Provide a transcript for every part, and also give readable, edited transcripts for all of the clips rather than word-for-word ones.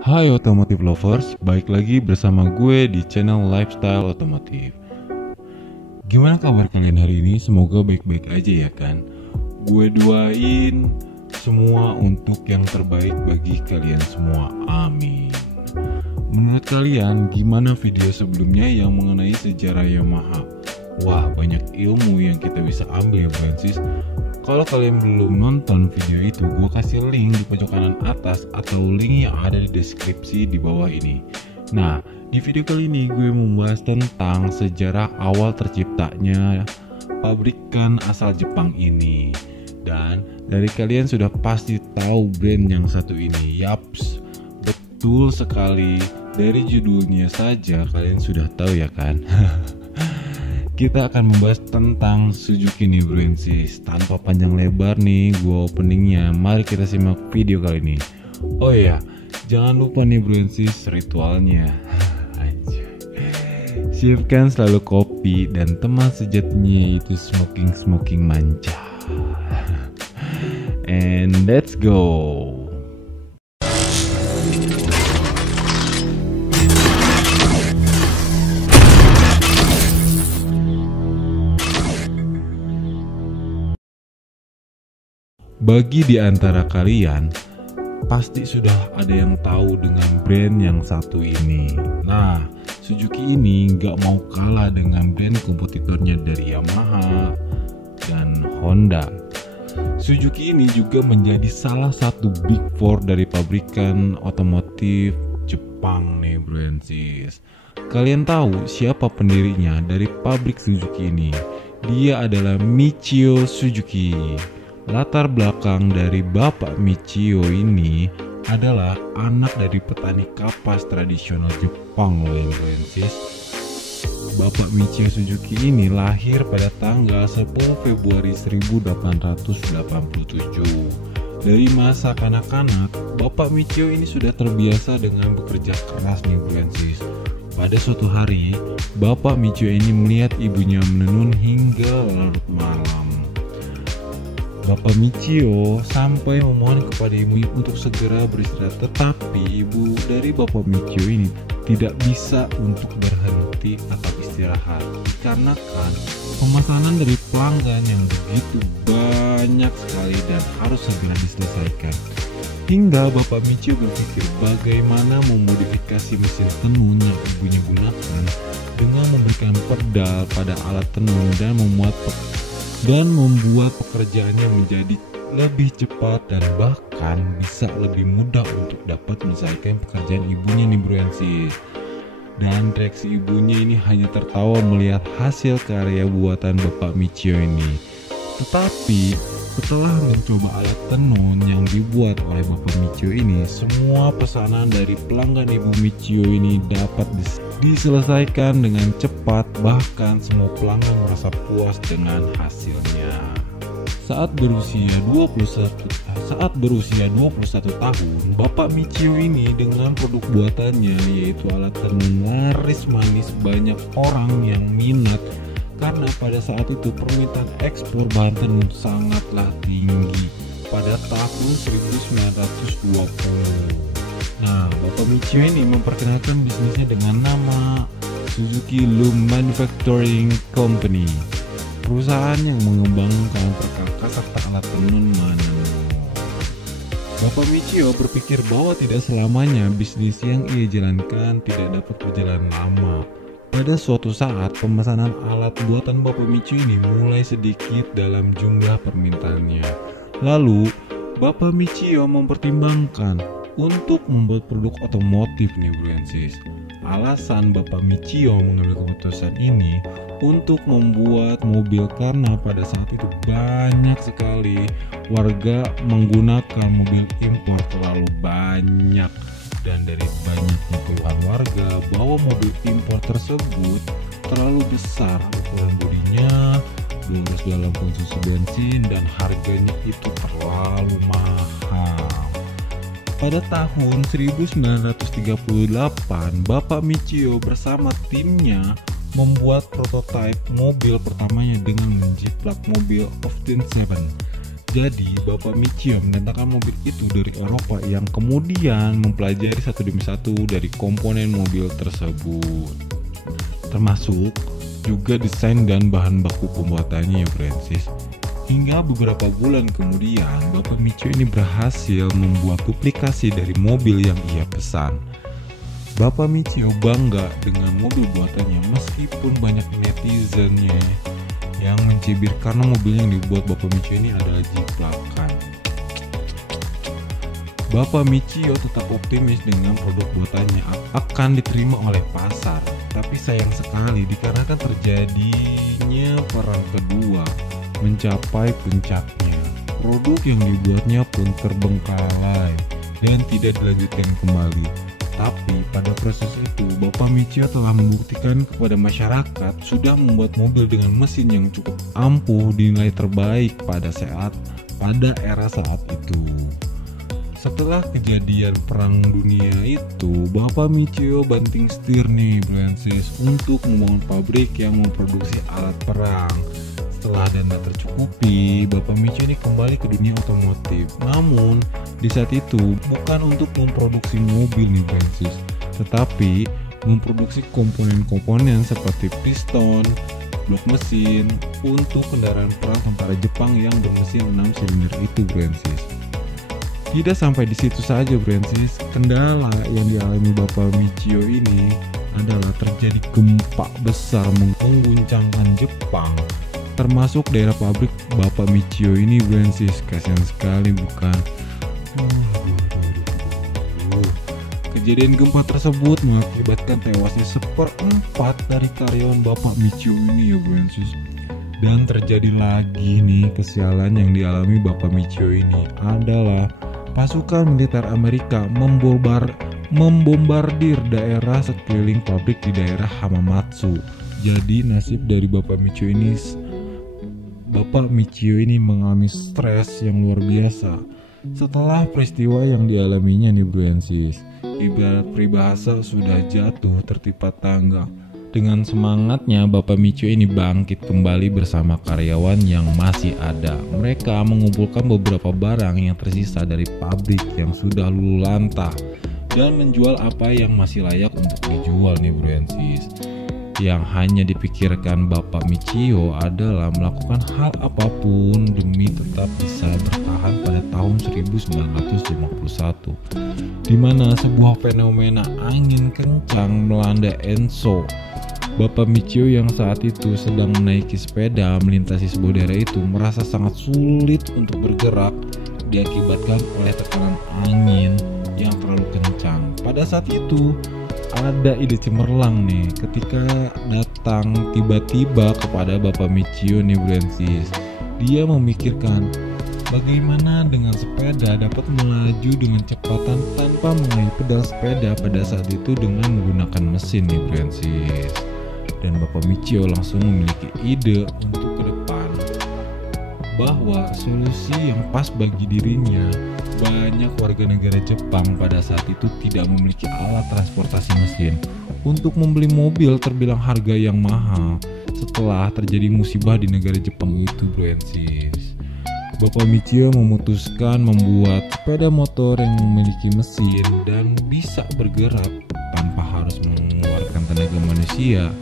Hai Otomotif Lovers, balik lagi bersama gue di channel Lifestyle Otomotif. Gimana kabar kalian hari ini? Semoga baik-baik aja ya kan. Gue doain semua untuk yang terbaik bagi kalian semua, amin. Menurut kalian gimana video sebelumnya yang mengenai sejarah Yamaha? Wah, banyak ilmu yang kita bisa ambil ya Francis. Kalau kalian belum nonton video itu, gue kasih link di pojok kanan atas atau link yang ada di deskripsi di bawah ini. Nah, di video kali ini gue membahas tentang sejarah awal terciptanya pabrikan asal Jepang ini. Dan dari kalian sudah pasti tahu brand yang satu ini. Yaps, betul sekali. Dari judulnya saja kalian sudah tahu ya kan. Kita akan membahas tentang Suzuki nih Francis. Tanpa panjang lebar nih gua openingnya, mari kita simak video kali ini. Oh iya, jangan lupa nih Francis ritualnya. Siapkan selalu kopi dan teman sejatinya yaitu smoking manja. And let's go. Bagi di antara kalian, pasti sudah ada yang tahu dengan brand yang satu ini. Nah, Suzuki ini nggak mau kalah dengan brand kompetitornya dari Yamaha dan Honda. Suzuki ini juga menjadi salah satu Big Four dari pabrikan otomotif Jepang nih Francis. Kalian tahu siapa pendirinya dari pabrik Suzuki ini? Dia adalah Michio Suzuki. Latar belakang dari Bapak Michio ini adalah anak dari petani kapas tradisional Jepang loh Francis. Bapak Michio Suzuki ini lahir pada tanggal 10 Februari 1887. Dari masa kanak-kanak, Bapak Michio ini sudah terbiasa dengan bekerja keras nih Francis. Pada suatu hari, Bapak Michio ini melihat ibunya menenun hingga larut malam. Bapak Michio sampai memohon kepada ibu untuk segera beristirahat, tetapi ibu dari Bapak Michio ini tidak bisa untuk berhenti atau istirahat dikarenakan pemesanan dari pelanggan yang begitu banyak sekali dan harus segera diselesaikan. Hingga Bapak Michio berpikir bagaimana memodifikasi mesin tenun yang ibunya gunakan dengan memberikan pedal pada alat tenun dan membuat pekerjaannya menjadi lebih cepat dan bahkan bisa lebih mudah untuk dapat menyelesaikan pekerjaan ibunya nih Francis. Dan reaksi ibunya ini hanya tertawa melihat hasil karya buatan Bapak Michio ini. Tetapi setelah mencoba alat tenun yang dibuat oleh Bapak Michio ini, semua pesanan dari pelanggan Ibu Michio ini dapat diselesaikan dengan cepat, bahkan semua pelanggan merasa puas dengan hasilnya. Saat berusia 21 tahun, Bapak Michio ini dengan produk buatannya yaitu alat tenun laris manis, banyak orang yang minat karena pada saat itu permintaan ekspor bahan tenun sangatlah tinggi pada tahun 1920. Nah, Bapak Michio ini memperkenalkan bisnisnya dengan nama Suzuki Loom Manufacturing Company, perusahaan yang mengembangkan perkakas serta alat tenun menenun. Bapak Michio berpikir bahwa tidak selamanya bisnis yang ia jalankan tidak dapat berjalan lama. Pada suatu saat, pemesanan alat buatan Bapak Michio ini mulai sedikit dalam jumlah permintaannya. Lalu, Bapak Michio mempertimbangkan untuk membuat produk otomotif nih Francis. Alasan Bapak Michio mengambil keputusan ini untuk membuat mobil karena pada saat itu banyak sekali warga menggunakan mobil impor terlalu banyak. Dan dari banyaknya keluhan warga bahwa mobil impor tersebut terlalu besar ukuran bodinya, boros dalam konsumsi bensin, dan harganya itu terlalu mahal. Pada tahun 1938, Bapak Michio bersama timnya membuat prototipe mobil pertamanya dengan menjiplak mobil Austin 7. Jadi Bapak Michio mendatangkan mobil itu dari Eropa yang kemudian mempelajari satu demi satu dari komponen mobil tersebut, termasuk juga desain dan bahan baku pembuatannya ya Francis. Hingga beberapa bulan kemudian Bapak Michio ini berhasil membuat duplikasi dari mobil yang ia pesan. Bapak Michio bangga dengan mobil buatannya meskipun banyak netizennya yang mencibir karena mobil yang dibuat Bapak Michio ini adalah jiplakan. Bapak Michio tetap optimis dengan produk buatannya akan diterima oleh pasar. Tapi sayang sekali dikarenakan terjadinya perang kedua mencapai puncaknya. Produk yang dibuatnya pun terbengkalai dan tidak dilanjutkan kembali. Tapi pada proses itu Bapak Michio telah membuktikan kepada masyarakat sudah membuat mobil dengan mesin yang cukup ampuh dinilai terbaik pada era saat itu. Setelah kejadian perang dunia itu, Bapak Michio banting setir nih Francis untuk membangun pabrik yang memproduksi alat perang. Setelah dana tercukupi, Bapak Michio ini kembali ke dunia otomotif. Namun, di saat itu bukan untuk memproduksi mobil nih Francis, tetapi memproduksi komponen-komponen seperti piston, blok mesin untuk kendaraan perang tentara Jepang yang bermesin 6 silinder itu Francis. Tidak sampai di situ saja Francis, kendala yang dialami Bapak Michio ini adalah terjadi gempa besar mengguncangkan Jepang, termasuk daerah pabrik Bapak Michio ini Francis. Kasihan sekali bukan? Kejadian gempa tersebut mengakibatkan tewasnya 1/4 dari karyawan Bapak Michio ini ya Francis. Dan terjadi lagi nih kesialan yang dialami Bapak Michio ini adalah pasukan militer Amerika membombardir daerah sekeliling pabrik di daerah Hamamatsu. Jadi nasib dari Bapak Michio ini mengalami stres yang luar biasa setelah peristiwa yang dialaminya nih Francis. Ibarat peribahasa sudah jatuh tertimpa tangga. Dengan semangatnya Bapak Michio ini bangkit kembali bersama karyawan yang masih ada. Mereka mengumpulkan beberapa barang yang tersisa dari pabrik yang sudah luluh lantah dan menjual apa yang masih layak untuk dijual nih Francis. Yang hanya dipikirkan Bapak Michio adalah melakukan hal apapun demi tetap bisa bertahan pada tahun 1951, di mana sebuah fenomena angin kencang melanda Enso. Bapak Michio yang saat itu sedang menaiki sepeda melintasi sebuah daerah itu merasa sangat sulit untuk bergerak diakibatkan oleh tekanan angin yang terlalu kencang. Pada saat itu ada ide cemerlang nih ketika datang tiba-tiba kepada Bapak Michio nih Francis. Dia memikirkan bagaimana dengan sepeda dapat melaju dengan kecepatan tanpa mengenai pedal sepeda pada saat itu dengan menggunakan mesin nih Francis. Dan Bapak Michio langsung memiliki ide untuk ke depan bahwa solusi yang pas bagi dirinya. Banyak warga negara Jepang pada saat itu tidak memiliki alat transportasi mesin untuk membeli mobil terbilang harga yang mahal setelah terjadi musibah di negara Jepang itu Francis. Bapak Michio memutuskan membuat sepeda motor yang memiliki mesin dan bisa bergerak tanpa harus mengeluarkan tenaga manusia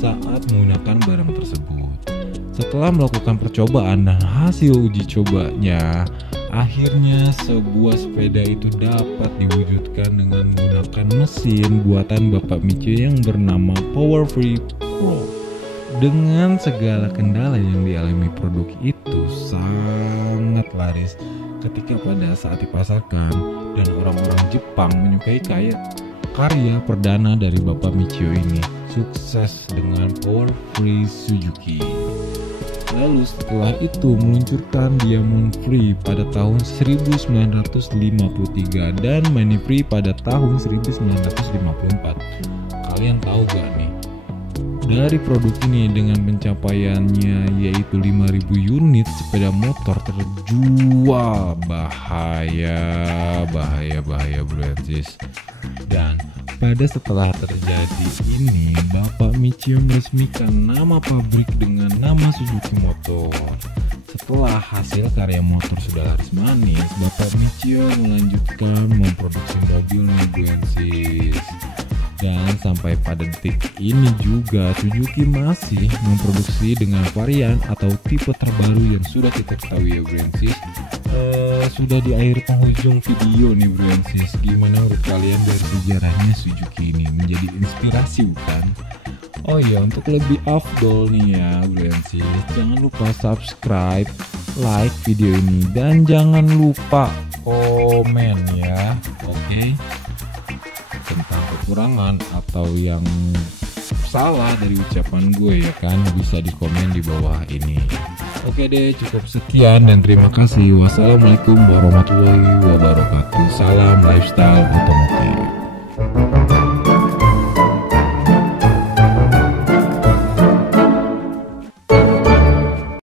saat menggunakan barang tersebut. Setelah melakukan percobaan dan hasil uji cobanya, akhirnya sebuah sepeda itu dapat diwujudkan dengan menggunakan mesin buatan Bapak Michio yang bernama Powerfree Pro. Dengan segala kendala yang dialami, produk itu sangat laris ketika pada saat dipasarkan dan orang-orang Jepang menyukai karya perdana dari Bapak Michio ini. Sukses dengan Powerfree Suzuki. Lalu setelah itu meluncurkan Diamond Free pada tahun 1953 dan Money Free pada tahun 1954. Kalian tahu gak nih? Dari produk ini dengan pencapaiannya yaitu 5.000 unit sepeda motor terjual. Bahaya Francis. Dan pada setelah terjadi ini, Bapak Michio meresmikan nama pabrik dengan nama Suzuki Motor. Setelah hasil karya motor sudah laris manis, Bapak Michio melanjutkan memproduksi mobilnya, Brancis. Dan sampai pada detik ini juga Suzuki masih memproduksi dengan varian atau tipe terbaru yang sudah kita ketahui ya, Brancis. Sudah di akhir penghujung video nih, Brancis. Gimana menurut kalian dari sejarahnya Suzuki ini? Menjadi inspirasi bukan? Oh iya, untuk lebih afdol nih ya, Brancis, jangan lupa subscribe, like video ini, dan jangan lupa komen ya, oke? Tentang kekurangan atau yang salah dari ucapan gue ya kan, bisa di komen di bawah ini. Oke deh, cukup sekian dan terima kasih. Wassalamualaikum warahmatullahi wabarakatuh. Salam lifestyle otomotif.